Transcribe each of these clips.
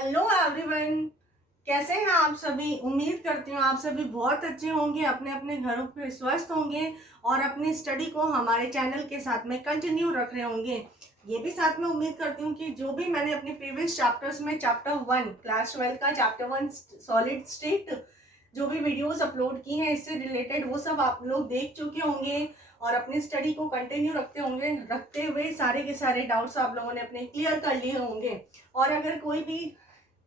Hello everyone, कैसे हैं आप सभी। उम्मीद करती हूँ आप सभी बहुत अच्छे होंगे, अपने अपने घरों पे स्वस्थ होंगे और अपनी स्टडी को हमारे चैनल के साथ में कंटिन्यू रख रहे होंगे। ये भी साथ में उम्मीद करती हूँ कि जो भी मैंने अपने प्रीवियस चैप्टर्स में चैप्टर 1 क्लास 12 का चैप्टर 1 सॉलिड स्टेट जो भी वीडियोस अपलोड की हैं इससे रिलेटेड वो सब आप लोग देख चुके होंगे और अपनी स्टडी को कंटिन्यू रखते हुए सारे के सारे डाउट्स आप लोगों ने अपने क्लियर कर लिए होंगे। और अगर कोई भी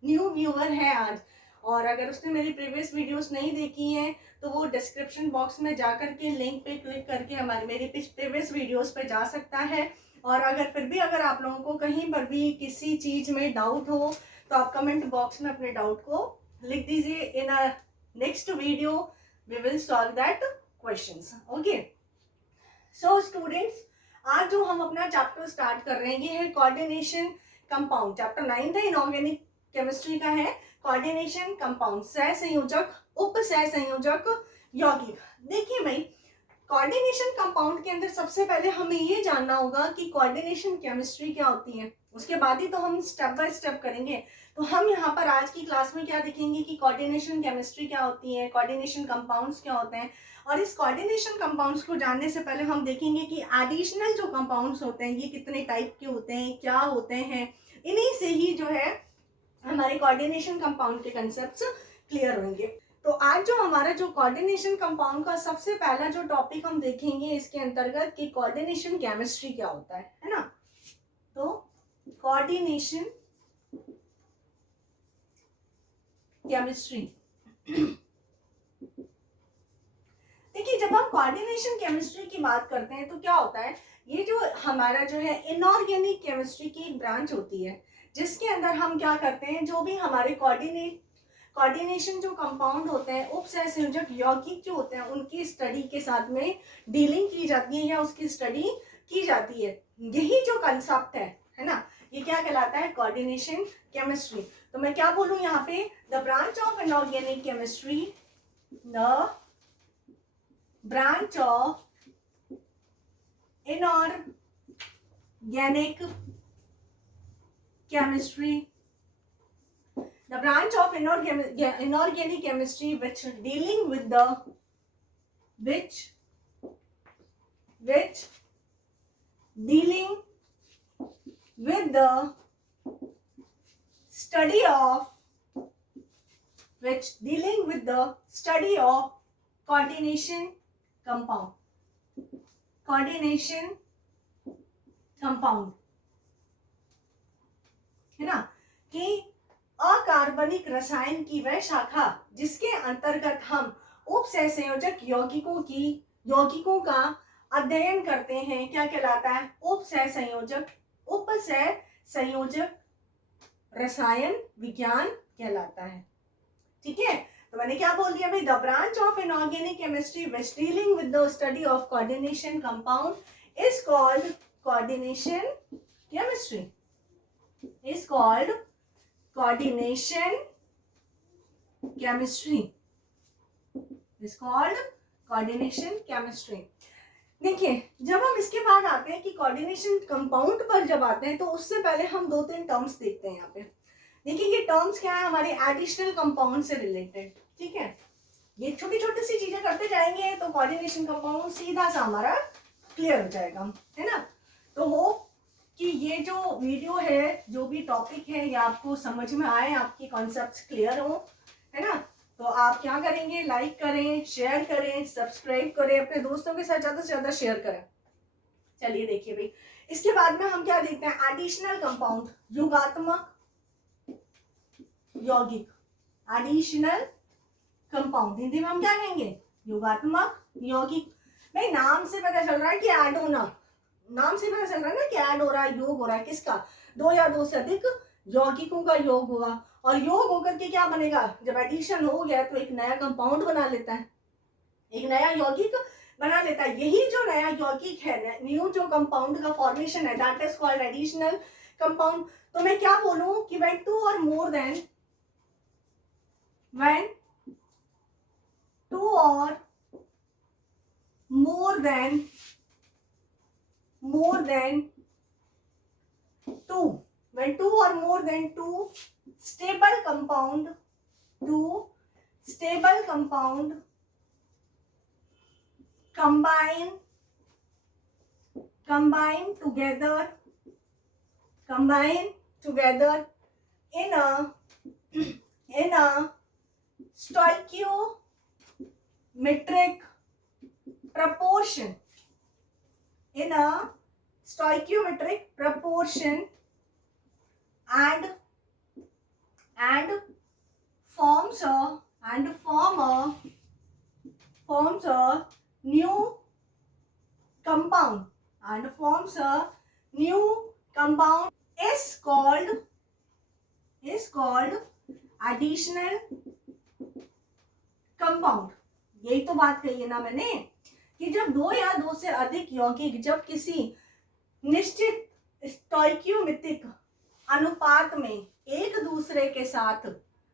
न्यू व्यूअर है आज और अगर उसने मेरी प्रीवियस वीडियोस नहीं देखी हैं तो वो डिस्क्रिप्शन बॉक्स में जाकर के लिंक पे क्लिक करके हमारे मेरी प्रीवियस वीडियोस पे जा सकता है। और अगर आप लोगों को कहीं पर भी किसी चीज में डाउट हो तो आप कमेंट बॉक्स में अपने डाउट को लिख दीजिए। In a next video we will solve that questions. Okay, so students, आज जो हम अपना चैप्टर स्टार्ट कर रहे हैं ये है कोऑर्डिनेशन कंपाउंड। चैप्टर 9 था, इनऑर्गेनिक केमिस्ट्री का है कोऑर्डिनेशन कंपाउंड, सह संयोजक, उप सह संयोजक, यौगिक। देखिए भाई, कोऑर्डिनेशन कंपाउंड के अंदर सबसे पहले हमें ये जानना होगा कि कोऑर्डिनेशन केमिस्ट्री क्या होती है, उसके बाद ही तो हम स्टेप बाय स्टेप करेंगे। तो हम यहाँ पर आज की क्लास में क्या देखेंगे कि कोऑर्डिनेशन केमिस्ट्री क्या होती है, कोऑर्डिनेशन कंपाउंड्स क्या होते हैं। और इस कोऑर्डिनेशन कंपाउंड्स को जानने से पहले हम देखेंगे कि एडिशनल जो कंपाउंड्स होते हैं ये कितने टाइप के होते हैं, क्या होते हैं। इन्हीं से ही जो है हमारे कोऑर्डिनेशन कंपाउंड के कंसेप्ट्स क्लियर होंगे। तो आज जो हमारा जो कोऑर्डिनेशन कंपाउंड का सबसे पहला जो टॉपिक हम देखेंगे इसके अंतर्गत कि कोऑर्डिनेशन केमिस्ट्री क्या होता है ना। तो कोऑर्डिनेशन केमिस्ट्री, देखिए जब हम कोऑर्डिनेशन केमिस्ट्री की बात करते हैं तो क्या होता है, ये जो हमारा जो है इनऑर्गेनिक केमिस्ट्री की एक ब्रांच होती है जिसके अंदर हम क्या करते हैं, जो भी हमारे कोऑर्डिनेशन जो कंपाउंड होते हैं, उपसह संयोजक यौगिक जो होते हैं उनकी स्टडी के साथ में डीलिंग की जाती है या उसकी स्टडी की जाती है। यही जो कंसेप्ट है ना, ये क्या कहलाता है, कोऑर्डिनेशन केमिस्ट्री। तो मैं क्या बोलूं यहाँ पे, the branch of inorganic chemistry, the branch of inorganic chemistry, the branch of inorganic chemistry which dealing with the study of coordination compound है ना, कि अकार्बनिक रसायन की वह शाखा जिसके अंतर्गत हम उपसह संयोजक यौगिकों का अध्ययन करते हैं, क्या कहलाता है, उपसह संयोजक रसायन विज्ञान कहलाता है। ठीक है, तो मैंने क्या बोल दिया भाई, the branch of inorganic chemistry which dealing with the study of coordination compound is called coordination chemistry, is called coordination chemistry, is called coordination chemistry. देखिए जब हम इसके बाद आते हैं कि कोऑर्डिनेशन कंपाउंड पर जब आते हैं तो उससे पहले हम 2-3 टर्म्स देखते हैं यहाँ पे। देखिए ये टर्म्स क्या है, हमारे एडिशनल कंपाउंड से रिलेटेड। ठीक है, ये छोटी छोटी सी चीजें करते जाएंगे तो कोऑर्डिनेशन कंपाउंड सीधा सा हमारा क्लियर हो जाएगा, है ना। तो होप कि ये जो वीडियो है, जो भी टॉपिक है, ये आपको समझ में आए, आपकी कॉन्सेप्ट्स क्लियर हो, है ना। तो आप क्या करेंगे, लाइक करें, शेयर करें, सब्सक्राइब करें, अपने दोस्तों के साथ ज्यादा से ज्यादा शेयर करें। चलिए देखिए भाई, इसके बाद में हम क्या देखते हैं, एडिशनल कंपाउंड, युगात्मक यौगिक, एडिशनल कंपाउंड, हिंदी में हम क्या कहेंगे, युगात्मक यौगिक। भाई नाम से पता चल रहा है कि ऐड होना, नाम से पता चल रहा है ना कि ऐड हो रहा है, योग हो रहा है, किसका, 2 या 2 से अधिक यौगिकों का योग होगा। और योग होकर के क्या बनेगा, जब एडिशन हो गया तो एक नया कंपाउंड बना लेता है, एक नया यौगिक बना लेता है। यही जो नया यौगिक है, न्यू जो कंपाउंड का फॉर्मेशन है, that is called additional compound. तो मैं क्या बोलूं कि when 2 or more than 2 when 2 or more than 2 stable compound, two stable compound combine together in a stoichiometric proportion, in a stoichiometric proportion, and forms a new compound, is called additional compound. यही तो बात कही है ना मैंने कि जब दो या दो से अधिक यौगिक जब किसी निश्चित स्टोइकियोमेट्रिक अनुपात में एक दूसरे के साथ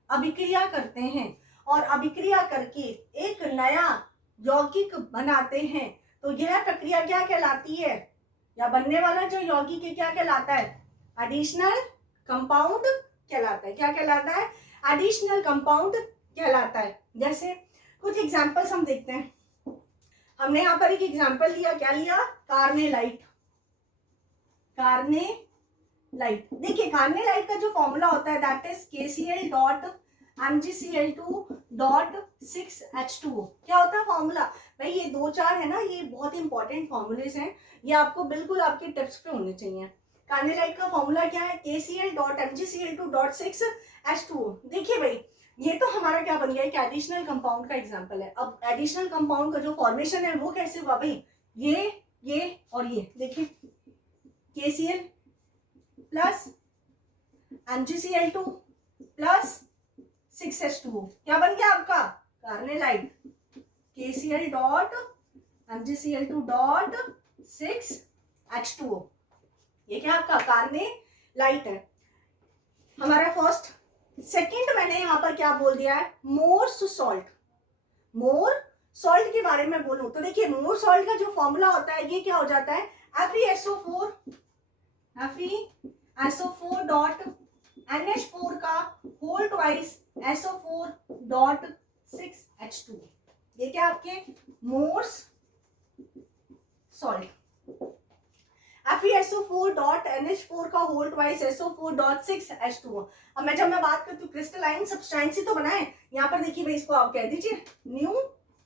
अभिक्रिया करते हैं और अभिक्रिया करके एक नया यौगिक बनाते हैं, तो यह प्रक्रिया क्या कहलाती है, या बनने वाला जो यौगिक है क्या कहलाता है, एडिशनल कंपाउंड कहलाता है। क्या कहलाता है, एडिशनल कंपाउंड कहलाता है। जैसे कुछ एग्जांपल्स हम देखते हैं। हमने यहाँ पर एक एग्जांपल लिया, क्या लिया, कार्नेलाइट। देखिए कार्नेलाइट का जो फॉर्मूला होता है दैट इज KCl.MgCl2.6H2O। क्या होता है फॉर्मूला, भाई ये 2-4 है ना, ये बहुत इंपॉर्टेंट फॉर्मूलेस हैं, ये आपको बिल्कुल आपके टिप्स पे होने चाहिए। कार्नेलाइट का फॉर्मूला क्या है, KCl.MgCl2.6H2O। देखिए भाई ये तो हमारा क्या बन गया, एक एडिशनल कंपाउंड का एग्जांपल है। अब एडिशनल कंपाउंड का जो फॉर्मेशन है वो कैसे हुआ भाई, ये और ये देखिए, KCl plus MgCl2 plus 6H2O, क्या बन गया आपका कार्नेलाइट, KCl.MgCl2.6H2O। ये क्या आपका कार्नेलाइट है हमारा फर्स्ट। सेकंड मैंने यहाँ पर क्या बोल दिया है, मोर सॉल्ट के बारे में बोलूं तो देखिए मोर सॉल्ट का जो फॉर्मूला होता है ये क्या हो जाता है, FeSO4.NH4 का होल ट्वाइस SO4.6H2। ये क्या आपके मोर्स सॉल्ट, FeSO4.NH4 का होल ट्वाइस SO4.6H2O। अब जब मैं बात करती हूँ क्रिस्टलाइन सब्सटेंस ही तो बनाए, यहाँ पर देखिए भाई इसको आप कह दीजिए न्यू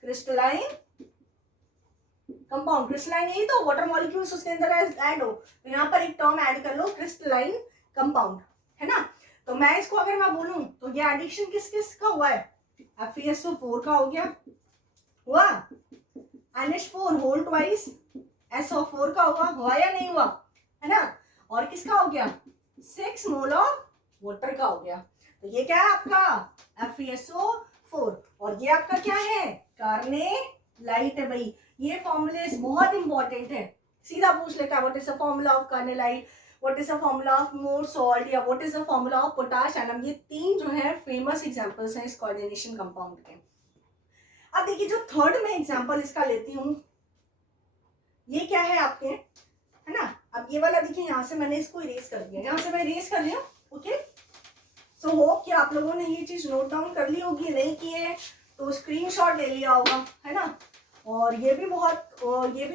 क्रिस्टलाइन कंपाउंड। क्रिस्टलाइन यही तो वाटर मॉलिक्यूल्स उसके अंदर ऐड हो, तो यहाँ पर एक टर्म ऐड कर लो क्रिस्टलाइन कंपाउंड, है ना। तो मैं इसको अगर मैं बोलूं तो ये एडिशन किस का हुआ है, FeSO4 का हो गया, हुआ NH4 होल ट्वाइस SO4 का हुआ या नहीं हुआ, है ना, और किसका हो गया 6 मोल ऑफ वाटर का हो गया। तो ये क्या है आपका FeSO4 और ये आपका क्या है कार्नेलाइट है भाई। ये फॉर्मूले बहुत इंपॉर्टेंट है, सीधा पूछ लेता है what is the formula of carnallite, what is the formula of more salt, या what is the formula of potash alum. ये तीन जो है फेमस एग्जांपल्स हैं इस कोऑर्डिनेशन कंपाउंड के। अब देखिए जो थर्ड में एग्जांपल इसका लेती हूँ, ये क्या है आपके, है ना। अब ये वाला देखिए यहाँ से मैंने इसको इरेज कर दिया, यहाँ से मैं इरेज कर लिया, ओके। सो होप कि आप लोगों ने ये चीज नोट डाउन कर ली होगी, नहीं की है तो स्क्रीनशॉट ले लिया होगा, है ना। और ये भी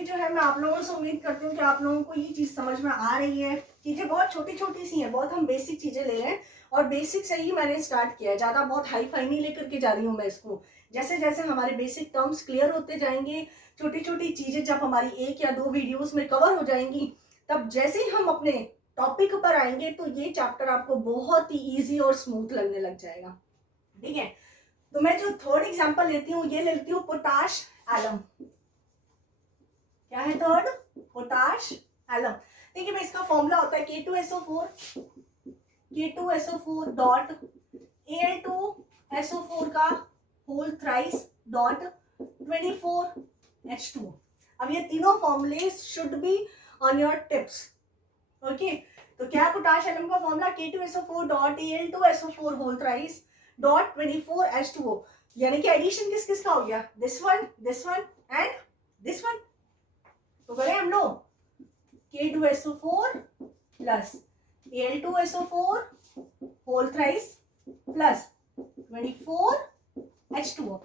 जो है मैं आप लोगों से उम्मीद करती हूँ कि आप लोगों को ये चीज समझ में आ रही है। चीजें बहुत छोटी छोटी सी हैं, बहुत हम बेसिक चीजें ले रहे हैं और बेसिक से ही मैंने स्टार्ट किया है, ज्यादा बहुत हाई फाई नहीं लेकर के जा रही हूँ मैं इसको। जैसे जैसे हमारे बेसिक टर्म्स क्लियर होते जाएंगे, छोटी छोटी चीजें जब हमारी 1 या 2 वीडियोस में कवर हो जाएंगी, तब जैसे ही हम अपने टॉपिक पर आएंगे तो ये चैप्टर आपको बहुत ही इजी और स्मूथ लगने लग जाएगा, ठीक है। तो मैं जो थर्ड एग्जांपल लेती हूँ ये लेती हूँ पोटाश एलम। क्या है थर्ड, पोटाश एलम। देखिए भाई इसका फॉर्मूला होता है K2SO4 डॉट Al2SO4 का होल थ्राइस डॉट 24H2। अब ये तीनों फॉर्मूले should be on your tips, okay. तो क्या पोटाश एलम का formula K2SO4 dot Al2SO4 whole thrice dot 24H2O, यानी कि एडिशन किस का हो गया, this one and this one. तो करें हम लोग K2SO4 plus Al2SO4 whole thrice plus 24H2O।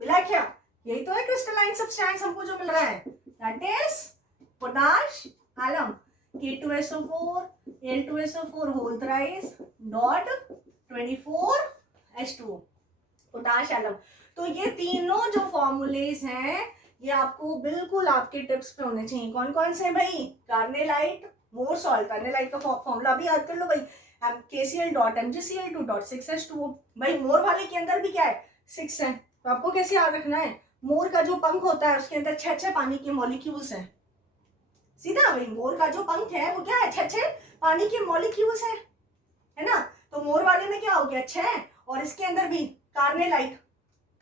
मिला क्या? यही तो है क्रिस्टलाइन सब्सटेंस हमको जो मिल रहा है, that is potash alum K2SO4 Al2SO4 whole thrice dot 24H2O potash alum. तो ये तीनों जो फॉर्मूलेज हैं ये आपको बिल्कुल आपके टिप्स पे होने चाहिए। कौन कौन से भाई? कार्नेलाइट मोर सॉल्ट, कार्नेलाइट का फॉर्मूला अभी याद कर लो भाई, KCl.MgCl2.6H2O। भाई मोर वाले के अंदर भी क्या है? 6 है। तो आपको कैसे याद रखना है? मोर का जो पंख होता है उसके अंदर 6 पानी के मॉलिक्यूल्स हैं। सीधा भाई, मोर का जो पंख है वो क्या है? 6 पानी के मॉलिक्यूल्स है ना। तो मोर वाले में क्या हो गया? 6, और इसके अंदर भी कार्नेलाइट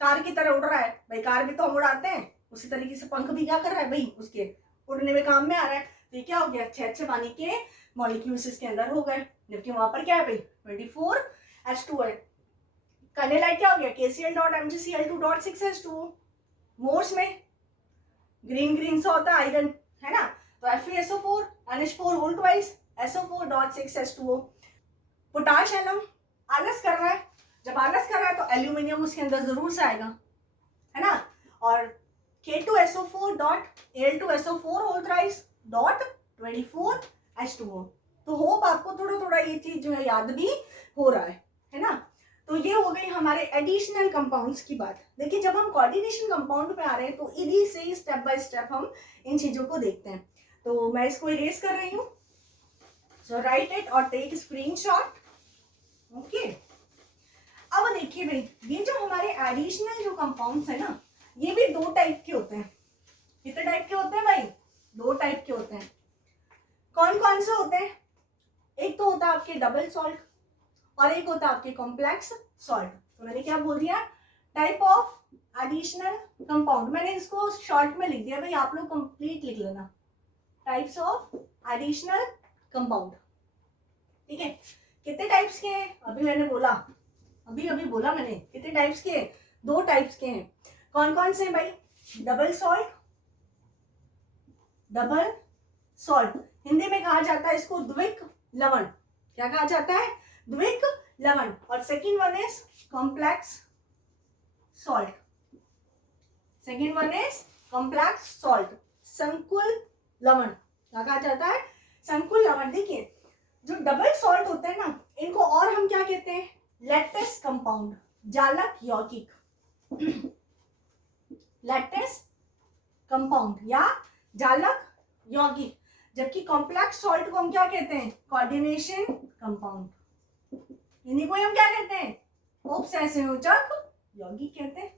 कार की तरह उड़ रहा है भाई, कार भी तो हम उड़ाते हैं, उसी तरीके से पंख भी क्या कर रहा है भाई, उसके उड़ने में काम में आ रहा है। तो ये क्या हो गया? 6 पानी के मॉलिक्यूल्स इसके अंदर हो गए, जबकि वहां पर क्या है भाई? 24H2O है। कार्नेलाइट क्या हो गया? KCl.MgCl2.6H2O। मोर्स में ग्रीन ग्रीन सा होता है आयरन, है ना। तो FeSO4 NH4 whole twice SO4.6H2O। Potash alum आलस कर रहा है, जब आलस कर रहा है तो एल्यूमिनियम उसके अंदर जरूर से आएगा, है ना। और K2SO4.Al2SO4 whole thrice dot 24H2O। तो होप आपको थोड़ा थोड़ा ये चीज जो है याद भी हो रहा है ना। तो ये हो गई हमारे एडिशनल कंपाउंड्स की बात। देखिए जब हम कोऑर्डिनेशन कंपाउंड पे आ रहे हैं तो इधर से स्टेप बाय स्टेप हम इन चीजों को देखते हैं। तो मैं इसको इरेज कर रही हूँ, सो राइट इट और टेक स्क्रीनशॉट। ओके, अब देखिए भाई ये जो हमारे एडिशनल जो कंपाउंड्स है ना, ये भी 2 टाइप के होते हैं। कितने टाइप के होते हैं भाई? 2 टाइप के होते हैं। कौन कौन से होते हैं? एक तो होता है आपके डबल सॉल्ट और एक होता है आपके कॉम्प्लेक्स सॉल्ट। तो मैंने क्या बोल दिया? Type of additional compound. मैंने इसको शॉर्ट में लिख दिया भाई, आप लोग कंप्लीट लिख लेना। टाइप्स ऑफ एडिशनल कंपाउंड, ठीक है। कितने टाइप्स के हैं? अभी मैंने बोला, अभी बोला मैंने कितने टाइप्स के? 2 टाइप्स के हैं। कौन कौन से भाई? Double salt, double salt Hindi में कहा जाता है इसको द्विक लवण। क्या कहा जाता है? द्विक लवण। और second one is complex salt. Second one is complex salt, संकुल लवण। क्या कहा जाता है? संकुल लवण। देखिए जो डबल सॉल्ट होते हैं ना, इनको और हम क्या कहते हैं? लैटिस कंपाउंड, जालक यौगिक। लैटिस कंपाउंड या जालक यौगिक। जबकि कॉम्प्लेक्स सॉल्ट को हम क्या कहते हैं? Coordination compound. इन्हीं को हम क्या कहते हैं? उपसंयोजक यौगिक कहते हैं।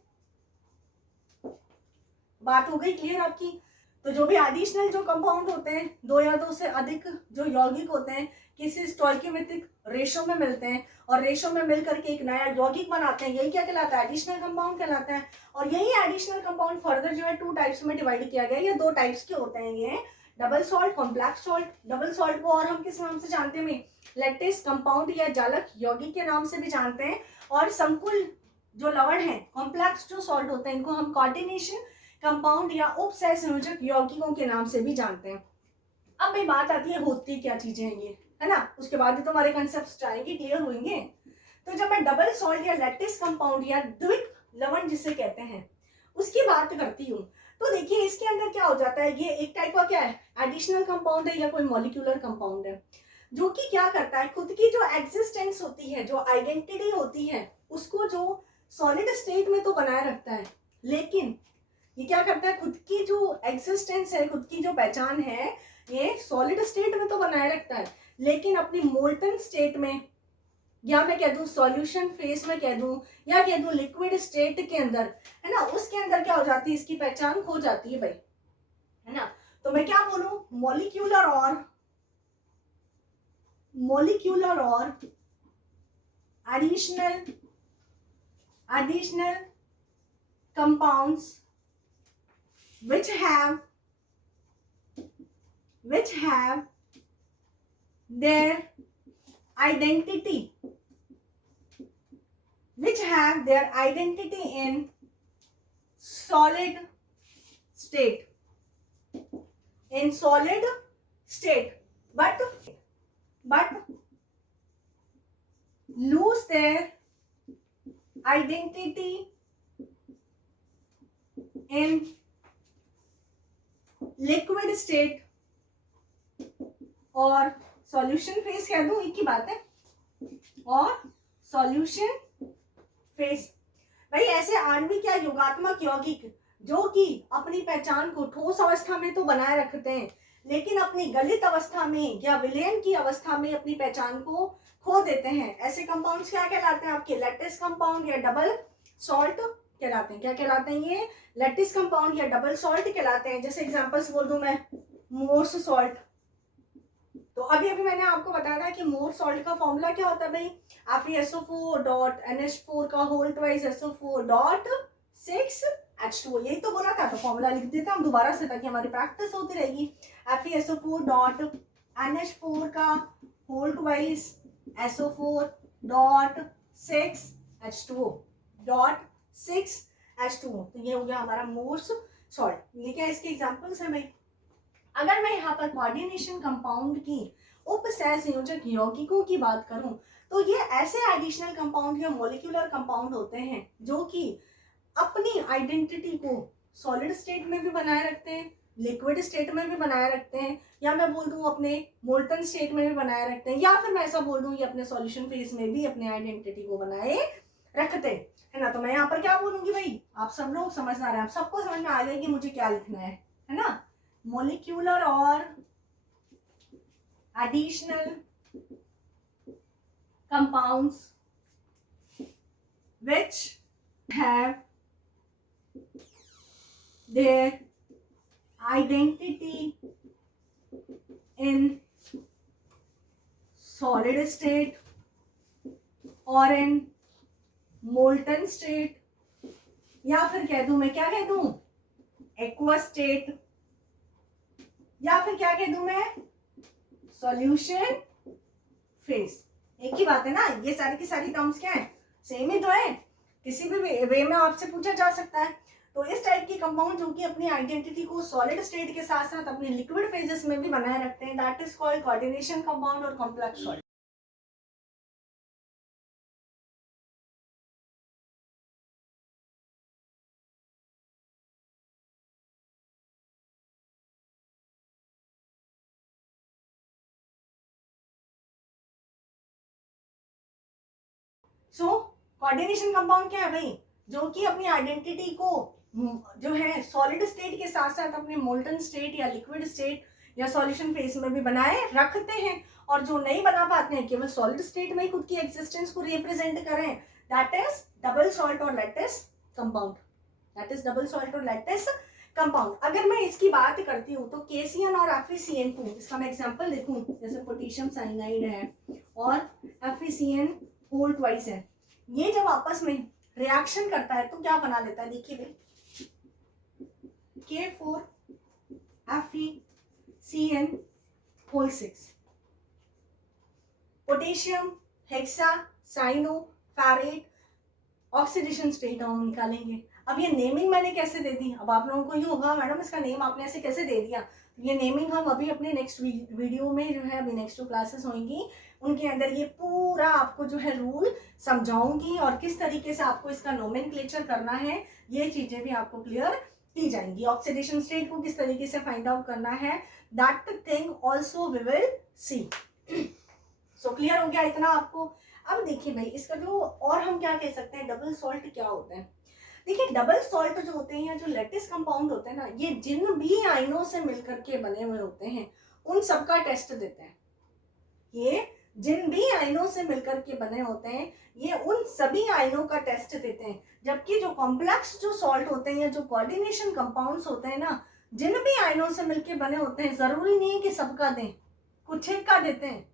बात हो गई क्लियर आपकी? तो जो भी एडिशनल जो कंपाउंड होते हैं, 2 या 2 से अधिक जो यौगिक होते हैं, किसी स्टोइकियोमेट्रिक रेशो में मिलते हैं और रेशो में मिलकर के एक नया यौगिक बनाते हैं, यही क्या कहलाता है? एडिशनल कंपाउंड कहलाता है। और यही एडिशनल कंपाउंड फर्दर जो है 2 टाइप्स में डिवाइड किया गया है। ये 2 टाइप्स के होते हैं, ये double salt, complex salt. Double salt को और हम किस नाम से जानते हैं? लैटिस कंपाउंड या जालक यौगिक के नाम से भी जानते हैं। और संकुल जो लवण है, कॉम्प्लेक्स जो सॉल्ट होते हैं, इनको हम कोऑर्डिनेशन कंपाउंड या उपसंयोजक यौगिकों के नाम से भी जानते हैं। अब भाई बात आती है होती क्या चीजें हैं ये, है ना। उसके बाद ही तो हमारे कंसेप्ट आएंगे, क्लियर होंगे। तो जब मैं डबल सॉल्ट या लैटिस कंपाउंड या द्विक लवण जिसे कहते हैं उसकी बात करती हूँ, तो देखिए इसके अंदर क्या हो जाता है? ये एक टाइप का क्या है? एडिशनल कंपाउंड है या कोई मॉलिक्यूलर कंपाउंड है, जो कि क्या करता है? खुद की जो एग्जिस्टेंस होती है, जो आइडेंटिटी होती है, उसको जो सॉलिड स्टेट में तो बनाए रखता है, लेकिन ये क्या करता है? खुद की जो एग्जिस्टेंस है, खुद की जो पहचान है, ये सॉलिड स्टेट में तो बनाए रखता है, लेकिन अपनी मोल्टन स्टेट में, या मैं कह दूं सॉल्यूशन फेस में कह दूं, या कह दूं लिक्विड स्टेट के अंदर, है ना, उसके अंदर क्या हो जाती है? इसकी पहचान खो जाती है भाई, है ना। तो मैं क्या बोलूं? मॉलिक्यूलर और additional compounds which have their identity in solid state, but lose their identity in liquid state और सॉल्यूशन फेज कह दूं, एक ही बात है, और सॉल्यूशन फेज। भाई ऐसे आणविक या योगात्मक यौगिक जो कि अपनी पहचान को ठोस अवस्था में तो बनाए रखते हैं, लेकिन अपनी गलित अवस्था में या विलयन की अवस्था में अपनी पहचान को खो देते हैं, ऐसे कंपाउंड्स क्या कहलाते हैं आपके? लैटिस कंपाउंड या डबल सॉल्ट कहलाते हैं। क्या कहलाते हैं ये? लैटिस कंपाउंड या डबल सॉल्ट कहलाते हैं। जैसे एग्जांपल्स बोल दूं मैं, मोर्स सॉल्ट। तो अभी अभी मैंने आपको बताया था कि मोर सॉल्ट का फॉर्मूला क्या होता है भाई? FeSO4.NH4 का होल ट्वाइस SO4.6H2O, यही तो बोला था, तो फॉर्मूला लिख देते हैं हम दोबारा से ताकि हमारी प्रैक्टिस होती रहेगी। FeSO4.NH4 का होल ट्वाइस SO4.6H2O, तो ये हो गया हमारा मोर्स सॉल्ट। ये क्या इसके एग्जांपल्स हैं भाई? अगर मैं यहाँ पर कोऑर्डिनेशन कंपाउंड की उपसहसंयोजक यौगिकों की बात करूं, तो ये ऐसे एडिशनल कंपाउंड या मॉलिक्यूलर कंपाउंड होते हैं जो कि अपनी आइडेंटिटी को सॉलिड स्टेट में भी बनाए रखते हैं, लिक्विड स्टेट में भी बनाए रखते हैं, या मैं बोल दूं अपने मोल्टन स्टेट में भी बनाए रखते हैं, या फिर मैं ऐसा बोल दूं ये अपने सॉल्यूशन फेज में भी अपने आइडेंटिटी को बनाए रखते हैं, है ना। तो मैं यहाँ पर क्या बोलूंगी भाई? आप सब लोग समझदार हैं, आप सबको समझ में आ जाएगी मुझे क्या लिखना है ना। molecular or additional compounds which have their identity in solid state or in molten state, या फिर कह दूं मैं, क्या कह दूं? aqueous state, या फिर क्या कह दूं मैं? Solution phase. एक ही बात है ना, ये सारी की सारी टर्म्स क्या है? सेम ही तो है, किसी भी वे में आपसे पूछा जा सकता है। तो इस टाइप की कंपाउंड जो कि अपनी आइडेंटिटी को सॉलिड स्टेट के साथ साथ अपने लिक्विड फेजेस में भी बनाए रखते हैं, that is called coordination compound और complex salt. So coordination compound क्या है भाई? जो कि अपनी आइडेंटिटी को जो है सॉलिड स्टेट के साथ साथ अपने मोल्टन स्टेट या लिक्विड स्टेट या सॉल्यूशन फेज में भी बनाए रखते हैं, और जो नहीं बना पाते हैं, केवल सॉलिड स्टेट में ही खुद की एग्जिस्टेंस को रिप्रेजेंट करें, दैट इज डबल सॉल्ट और lattice compound. That is double salt और लैटिस कंपाउंड। अगर मैं इसकी बात करती हूँ तो KCN और FeCN2, इसका मैं एग्जांपल देखूं, जैसे पोटेशियम साइनाइड है और FeCN होल ट्वाइस है, ये जब आपस में रिएक्शन करता है तो क्या बना देता है? देखिए भाई, K4FeCN whole 6, potassium hexacyanoferrate oxidation state हम निकालेंगे। अब ये नेमिंग मैंने कैसे दे दी? अब आप लोगों को ये होगा मैडम इसका नेम आपने ऐसे कैसे दे दिया? ये नेमिंग हम अभी अपने नेक्स्ट वीडियो में जो है, अभी नेक्स्ट 2 क्लासेस होंगी उनके अंदर ये पूरा आपको जो है रूल समझाऊंगी, और किस तरीके से आपको इसका नोमेनक्लेचर करना है ये चीजें भी आपको क्लियर की जाएंगी। ऑक्सीडेशन स्टेट को किस तरीके से फाइंड आउट करना है, that thing also we will see. So clear हो गया इतना आपको? अब देखिए भाई, इसका जो और हम क्या कह सकते हैं, डबल सॉल्ट क्या होता है? देखिए डबल सॉल्ट जो होते हैं, जो लैटिस कंपाउंड होते हैं ना, ये जिन भी आयनों से मिलकर के बने हुए होते हैं उन सबका टेस्ट देते हैं। ये जिन भी आयनों से मिलकर के बने होते हैं ये उन सभी आयनों का टेस्ट देते हैं, जबकि जो कॉम्प्लेक्स जो सॉल्ट होते हैं या जो कोऑर्डिनेशन कंपाउंड्स होते हैं ना, जिन भी आयनों से मिलकर बने होते हैं, जरूरी नहीं है कि सबका दें, कुछ एक का देते हैं,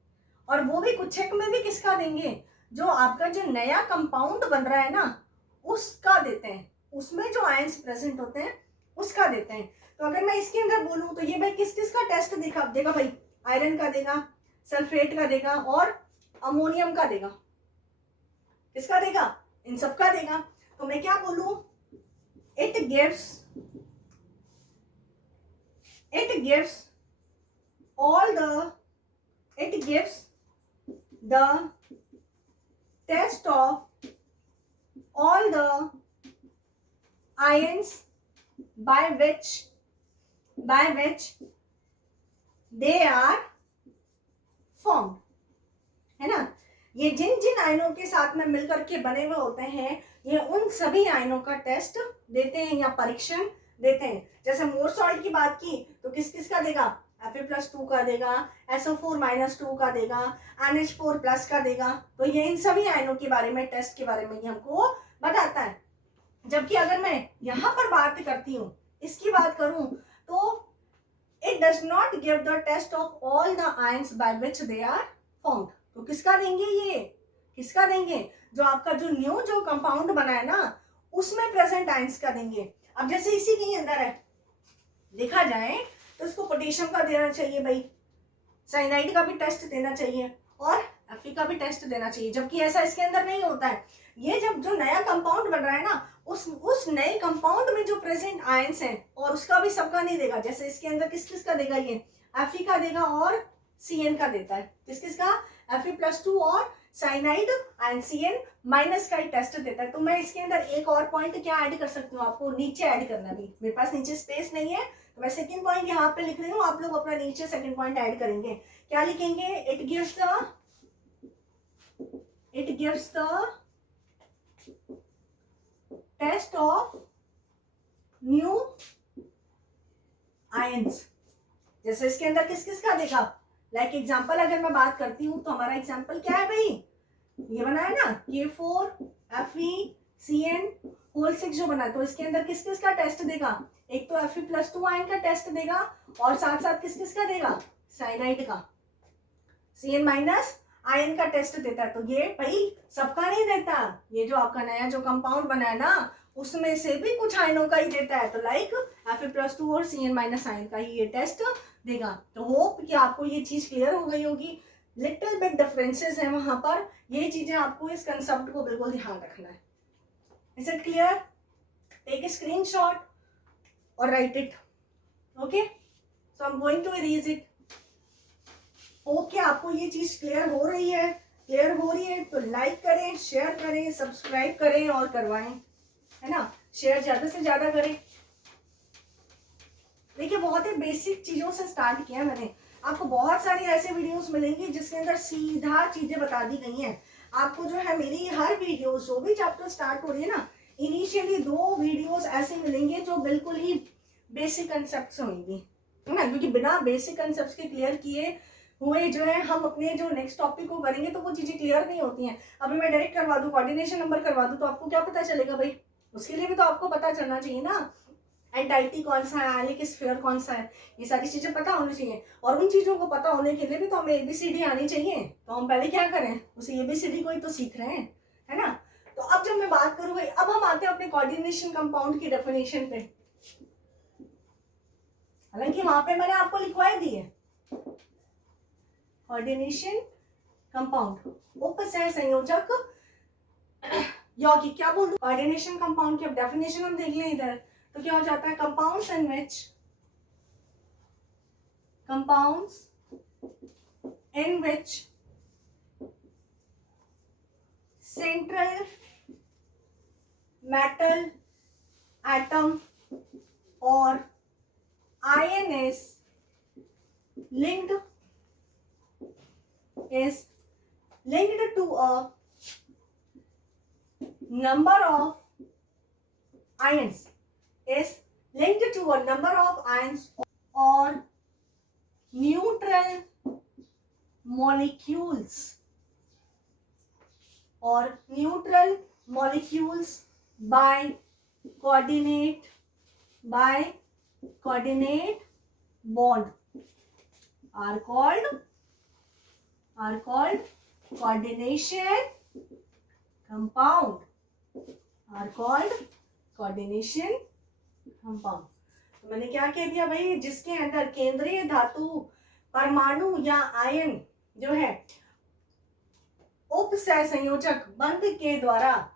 और वो भी कुछ एक में भी किसका देंगे? जो आपका जो नया कंपाउंड बन रहा है ना उसका देते हैं, उसमें जो आयंस प्रेजेंट होते हैं उसका देते हैं। तो अगर मैं इसके अंदर बोलूं तो ये भाई किस किस का टेस्ट देगा भाई? आयरन का देगा, सल्फेट का देगा और अमोनियम का देगा। किसका देगा? इन सब का देगा। तो मैं क्या बोलूं? It gives the test of all the ions by which they are formed, है ना। ये जिन जिन आयनों के साथ में मिलकर के बने हुए होते हैं, ये उन सभी आयनों का टेस्ट देते हैं या परीक्षण देते हैं। जैसे मोर सॉल्ट की बात की तो किस किस का देगा, Fe+2 का देगा, SO4- का देगा, NH4+ का देगा। तो ये इन सभी आयनों के बारे में, टेस्ट के बारे में ये हमको बताता है। जबकि अगर मैं यहां पर बात करती हूँ, इसकी बात करूं तो it does not give the test of all the ions by which they are formed। तो किसका देंगे, ये किसका देंगे, जो आपका जो न्यू जो कंपाउंड बना है ना, उसमें प्रेजेंट आयंस का देंगे। अब जैसे इसी के अंदर है, देखा जाए तो इसको पोटेशियम का देना चाहिए भाई, साइनाइड का भी टेस्ट देना चाहिए और Fe का भी टेस्ट देना चाहिए, जबकि ऐसा इसके अंदर नहीं होता है। ये जब जो नया कंपाउंड बन रहा है ना, उस नए कंपाउंड में जो प्रेजेंट आयंस हैं, और उसका भी सबका नहीं देगा। जैसे इसके अंदर किस किस का देगा, ये Fe का देगा और Cn का देता है। किस किस का, Fe+2 और साइनाइड एंड Cn- का ही टेस्ट देता है। तो मैं इसके अंदर एक और पॉइंट क्या ऐड कर सकती हूँ, आपको नीचे ऐड करना भी, मेरे पास नीचे स्पेस नहीं है तो मैं सेकंड पॉइंट यहाँ पे लिख रही हूँ, आप लोग अपना नीचे सेकंड पॉइंट ऐड करेंगे। क्या लिखेंगे, it gives the test of new ions. जैसे इसके अंदर किस किस का देगा, लाइक एग्जांपल अगर मैं बात करती हूँ तो हमारा एग्जांपल क्या है भाई, ये बना है ना K4 FeCN6 जो बना है। तो इसके अंदर किस किस का टेस्ट देगा, एक तो Fe+2 आयन का टेस्ट देगा और साथ साथ किस किस का देगा, साइनाइड का, Cn- आयन का टेस्ट देता है। तो ये भाई सबका नहीं देता, ये जो आपका नया जो कंपाउंड बना है ना, उसमें से भी कुछ आयनों का ही देता है। तो लाइक Fe+2 और Cn- आयन का ही ये टेस्ट देगा। तो होप कि आपको ये चीज क्लियर हो गई होगी। लिटिल बिट डिफरेंसेस है वहां पर, ये चीजें आपको इस कंसेप्ट को बिल्कुल ध्यान रखना है। Is it clear? Take a screenshot और write it. Okay, so I am going to erase it. Okay, आपको ये चीज क्लियर हो रही है? क्लियर हो रही है तो लाइक करें, शेयर करें, सब्सक्राइब करें और करवाएं, है ना। शेयर ज्यादा से ज्यादा करें। देखिए, बहुत ही बेसिक चीजों से स्टार्ट किया मैंने। आपको बहुत सारी ऐसे वीडियोस मिलेंगी जिसके अंदर सीधा चीजें बता दी गई हैं। आपको जो है मेरी हर वीडियो, जो भी चैप्टर स्टार्ट हो रही है ना, इनिशियली 2 वीडियोस ऐसे मिलेंगे जो बिल्कुल ही बेसिक कंसेप्ट होंगी, है ना। क्योंकि बिना बेसिक कंसेप्ट के क्लियर किए हुए जो है हम अपने जो नेक्स्ट टॉपिक को करेंगे तो वो चीजें क्लियर नहीं होती हैं। अभी मैं डायरेक्ट करवा दूं, कोऑर्डिनेशन नंबर करवा दूं, तो आपको क्या पता चलेगा भाई? उसके लिए भी तो आपको पता चलना चाहिए ना, एंटाइटी कौन सा है, एलिक स्फीयर कौन सा है, ये सारी चीजें पता होनी चाहिए। और उन चीजों को पता होने के लिए भी तो हमें ABCD आनी चाहिए। तो हम पहले क्या करें, उस ABCD को ही तो सीख रहे हैं, है ना। तो अब जब मैं बात करूँ भाई, अब हम आते हैं अपने कोऑर्डिनेशन कंपाउंड की डेफिनेशन पे। हालांकि वहां पे मैंने आपको लिखवाई दी है कोऑर्डिनेशन कंपाउंड, उपसह संयोजक यौगिक। क्या बोल दूं, कोऑर्डिनेशन कंपाउंड की अब डेफिनेशन हम देख लें इधर। तो क्या हो जाता है, compounds in which central metal atom or ion is linked to a number of ions, is linked to a number of ions or neutral molecules by coordinate bond are called coordination compound, तो मैंने क्या कह दिया भाई, जिसके अंदर केंद्रीय धातु परमाणु या आयन जो है उपसह संयोजक बंध के द्वारा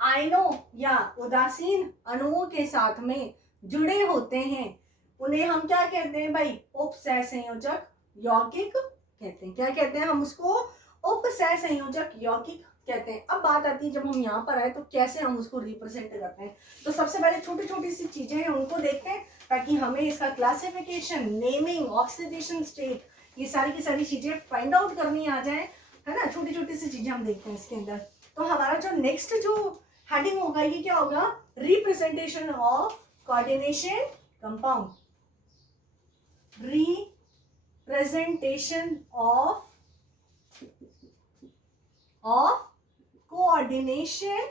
आयनों या उदासीन अणुओं के साथ में जुड़े होते हैं, उन्हें हम क्या कहते हैं भाई, उपसह संयोजक यौगिक कहते हैं। क्या कहते हैं हम उसको, उपसह संयोजक यौगिक कहते हैं। अब बात आती है जब हम यहाँ पर आए तो कैसे हम उसको रिप्रेजेंट करते हैं। तो सबसे पहले छोटी छोटी सी चीजें हैं उनको देखते हैं, ताकि हमें इसका क्लासिफिकेशन, नेमिंग, ऑक्सीडेशन स्टेट, ये सारी की सारी चीजें फाइंड आउट करनी आ जाए, है ना। छोटी छोटी सी चीजें हम देखते हैं इसके अंदर। तो हमारा जो नेक्स्ट जो हेडिंग होगा ये क्या होगा, representation of coordination compound. Representation of coordination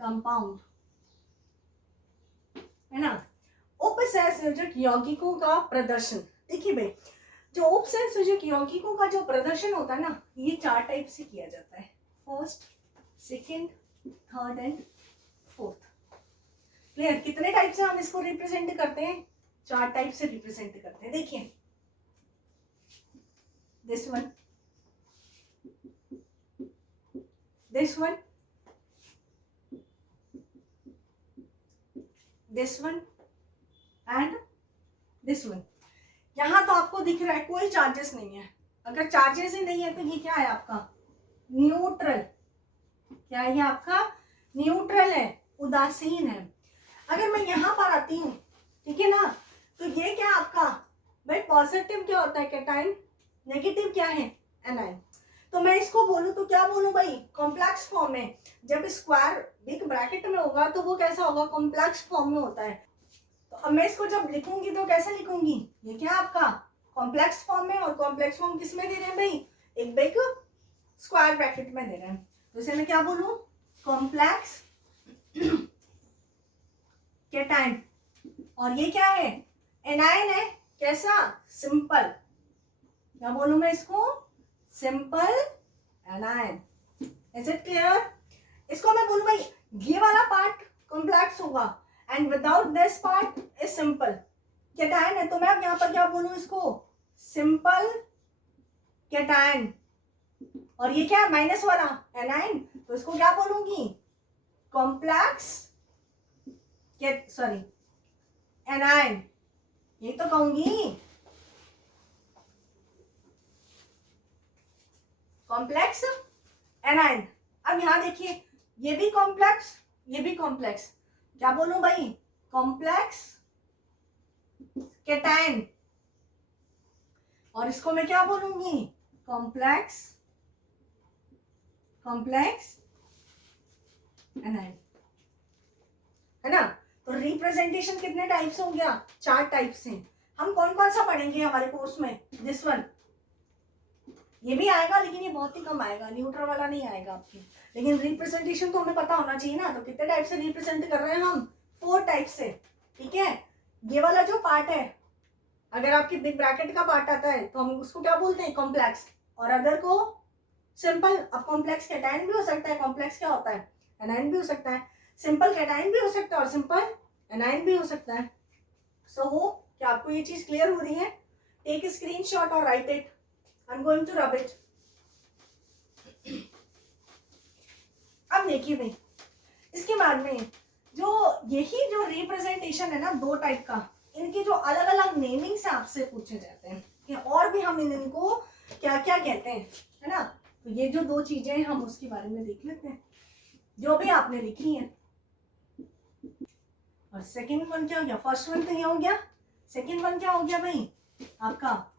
compound, है ना। उपसहसंयोजक यौगिकों का प्रदर्शन। देखिए भाई, जो उपसहसंयोजक यौगिकों का जो प्रदर्शन होता है ना, ये 4 टाइप से किया जाता है, first, second, third and fourth. Clear? कितने टाइप से हम इसको रिप्रेजेंट करते हैं? 4 टाइप से रिप्रेजेंट करते हैं। देखिए, this one, this one, this one and this one। यहां तो आपको दिख रहा है कोई चार्जेस नहीं है। अगर चार्जेस ही नहीं है तो ये क्या है आपका, न्यूट्रल। क्या है ये आपका? न्यूट्रल है, उदासीन है। अगर मैं यहां पर आती हूं, ठीक है ना, तो ये क्या आपका भाई, पॉजिटिव क्या होता है, कैटाइन, नेगेटिव क्या है, एनाइन। तो मैं इसको बोलूं तो क्या बोलूं भाई, कॉम्प्लेक्स फॉर्म में। जब स्क्वायर बिग ब्रैकेट में होगा तो वो कैसा होगा, कॉम्प्लेक्स फॉर्म में होता है। तो अब मैं इसको जब लिखूंगी तो कैसे लिखूंगी, ये क्या आपका कॉम्प्लेक्स फॉर्म में। और कॉम्प्लेक्स फॉर्म किस में दे रहे हैं भाई, एक बिग स्क्वायर ब्रैकेट में दे रहे हैं। तो इसे मैं क्या बोलूं, कॉम्प्लेक्स कैटाइन। और ये क्या है, एनाइन है। कैसा, सिंपल। क्या बोलूं मैं इसको, simple A9. Is it clear? इसको मैं बोलूं भाई, ये वाला पार्ट कॉम्प्लेक्स होगा and without this part is simple. Cation है तो मैं अब यहां पर क्या बोलूं इसको, सिंपल कैटाइन। और ये क्या है, माइनस वाला एनाइन, तो इसको क्या बोलूंगी, कॉम्प्लेक्स सॉरी एनाइन, ये तो कहूंगी कॉम्प्लेक्स एनाइन। अब यहां देखिए, ये भी कॉम्प्लेक्स, ये भी कॉम्प्लेक्स। क्या बोलूं भाई, कॉम्प्लेक्स कैटाइन। और इसको मैं क्या बोलूंगी, कॉम्प्लेक्स एनाइन, है ना। तो रिप्रेजेंटेशन कितने टाइप से हो गया, 4 टाइप से। हम कौन कौन सा पढ़ेंगे हमारे कोर्स में, दिस वन। ये भी आएगा लेकिन ये बहुत ही कम आएगा, न्यूट्रल वाला नहीं आएगा आपके। लेकिन रिप्रेजेंटेशन तो हमें पता होना चाहिए ना। तो कितने टाइप से रिप्रेजेंट कर रहे हैं हम, 4 टाइप से, ठीक है। ये वाला जो पार्ट है, अगर आपकी बिग ब्रैकेट का पार्ट आता है तो हम उसको क्या बोलते हैं, कॉम्प्लेक्स। और अगर को सिंपल, अब कॉम्प्लेक्स कैटाइन भी हो सकता है, कॉम्प्लेक्स क्या होता है, एनाइन भी हो सकता है, सिंपल कैटाइन भी हो सकता है और सिंपल एनाइन भी हो सकता है। सो हो क्या आपको ये चीज क्लियर हो रही है? टेक स्क्रीनशॉट और write it. I am going to rub it. अब देखिए भाई, इसके बाद में जो यही जो रिप्रेजेंटेशन है ना, 2 टाइप का, इनके जो अलग अलग नेमिंग से आपसे पूछे जाते हैं कि और भी हम इनको क्या क्या कहते हैं, है ना। तो ये जो 2 चीजें हैं हम उसके बारे में देख लेते हैं जो भी आपने लिखी है। और सेकंड वन क्या हो गया, फर्स्ट वन तो ये हो गया, सेकंड वन क्या हो गया भाई आपका,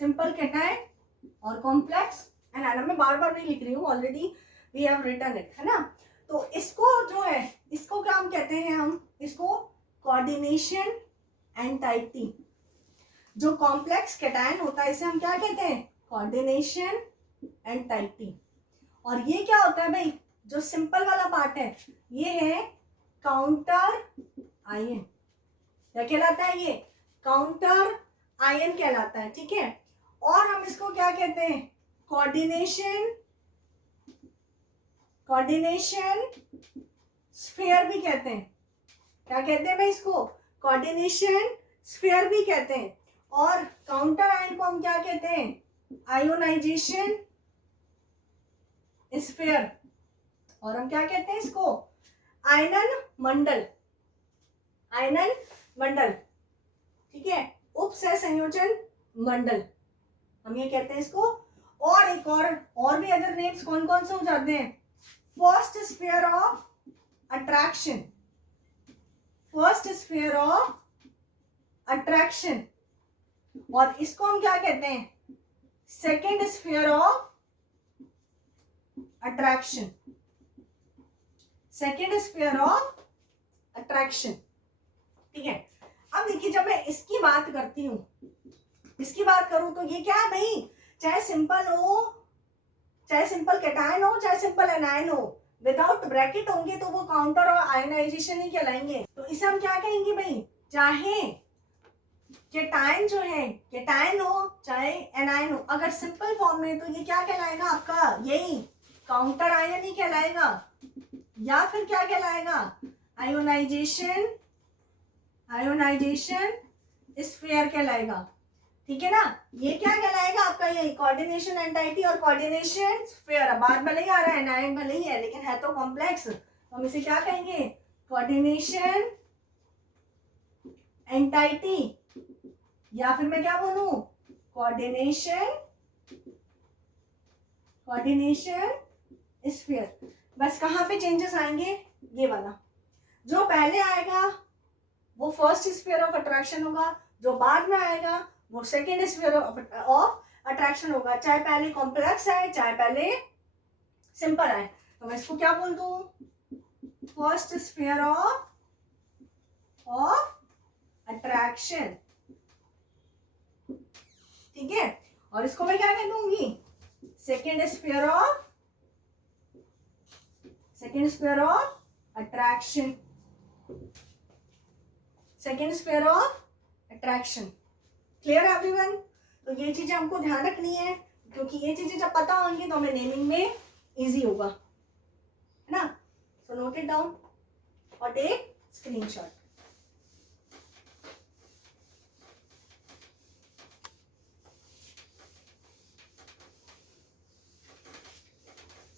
सिंपल कैटाइन और कॉम्प्लेक्स एनाइन। मैं बार बार नहीं लिख रही हूँ, already we have written it, है ना। तो इसको जो है, इसको क्या हम कहते हैं, हम इसको कोऑर्डिनेशन एंटाइटी। जो कॉम्प्लेक्स कैटाइन होता है इसे हम क्या कहते हैं, कोऑर्डिनेशन एंटाइटी। और ये क्या होता है भाई, जो सिंपल वाला पार्ट है ये है काउंटर आयन। क्या कहलाता है ये, काउंटर आयन कहलाता है, ठीक है। और हम इसको क्या कहते हैं, कोऑर्डिनेशन स्फीयर भी कहते हैं। क्या कहते हैं भाई इसको, कोऑर्डिनेशन स्फीयर भी कहते हैं। और काउंटर आयन को हम क्या कहते हैं, आयोनाइजेशन स्फीयर। और हम क्या कहते हैं इसको, आयनन मंडल, ठीक है, उपसहसंयोजन मंडल हम ये कहते हैं इसको। और एक और भी अदर नेम्स कौन कौन से हो जाते हैं? First sphere of attraction, first sphere of attraction, और इसको हम क्या कहते हैं? Second sphere of attraction, second sphere of attraction. ठीक है, अब देखिए जब मैं इसकी बात करती हूं, इसकी बात करूं तो ये क्या है भाई, चाहे सिंपल हो, चाहे सिंपल कैटायन हो, चाहे सिंपल एनायन हो, विदाउट ब्रैकेट होंगे तो वो काउंटर और आयनाइजेशन ही कहलाएंगे। तो इसे हम क्या कहेंगे भाई, चाहे कैटायन जो है कैटायन हो चाहे एनायन हो, अगर सिंपल फॉर्म में तो ये क्या कहलाएगा आपका, यही काउंटर आयन ही कहलाएगा, या फिर क्या कहलाएगा, आयोनाइजेशन, आयोनाइजेशन स्फीयर कहलाएगा। ठीक है ना, ये क्या कहलाएगा आपका, ये कोऑर्डिनेशन एंटाइटी और कोऑर्डिनेशन स्फीयर। बात भले ही आ रहा है, नाइन भले ही है, लेकिन है तो कॉम्प्लेक्स, तो हम इसे क्या कहेंगे, कोऑर्डिनेशन एंटाइटी, या फिर मैं क्या बोलूं, कोऑर्डिनेशन, कोऑर्डिनेशन स्फीयर। बस कहाँ पे चेंजेस आएंगे, ये वाला जो पहले आएगा वो फर्स्ट स्फीयर ऑफ अट्रैक्शन होगा, जो बाद में आएगा वो सेकेंड स्फीयर ऑफ अट्रैक्शन होगा, चाहे पहले कॉम्प्लेक्स आए चाहे पहले सिंपल आए। तो मैं इसको क्या बोल दूं, फर्स्ट स्फीयर ऑफ अट्रैक्शन। ठीक है, और इसको मैं क्या कह दूंगी, second sphere of attraction, second sphere of attraction. Clear है एवरीवन? तो ये चीजें हमको ध्यान रखनी है, क्योंकि ये चीजें जब पता होंगी तो हमें नेमिंग में इजी होगा, है ना। सो नोट इट डाउन और टेक स्क्रीनशॉट।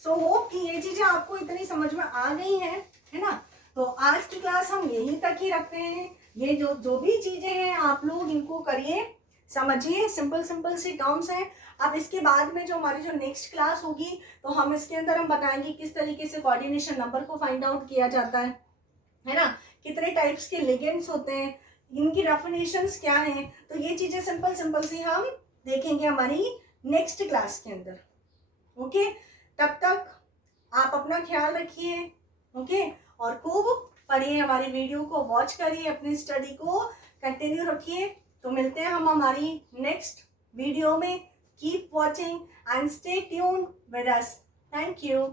सो होप कि ये चीजें आपको इतनी समझ में आ गई हैं, है ना। तो आज की क्लास हम यहीं तक ही रखते हैं। ये जो भी चीजें हैं आप लोग इनको करिए, समझिए, सिंपल सिंपल सी टर्म्स हैं। अब इसके बाद में जो हमारी जो नेक्स्ट क्लास होगी तो हम इसके अंदर हम बताएंगे किस तरीके से कोऑर्डिनेशन नंबर को फाइंड आउट किया जाता है ना, कितने टाइप्स के लिगेंड्स होते हैं, इनकी डेफिनेशंस क्या हैं। तो ये चीजें सिंपल सिंपल सी हम देखेंगे हमारी नेक्स्ट क्लास के अंदर। ओके, तब तक आप अपना ख्याल रखिए, ओके, और खूब पढ़िए, हमारी वीडियो को वॉच करिए, अपनी स्टडी को कंटिन्यू रखिए। तो मिलते हैं हम हमारी नेक्स्ट वीडियो में। Keep watching and stay tuned with us. Thank you.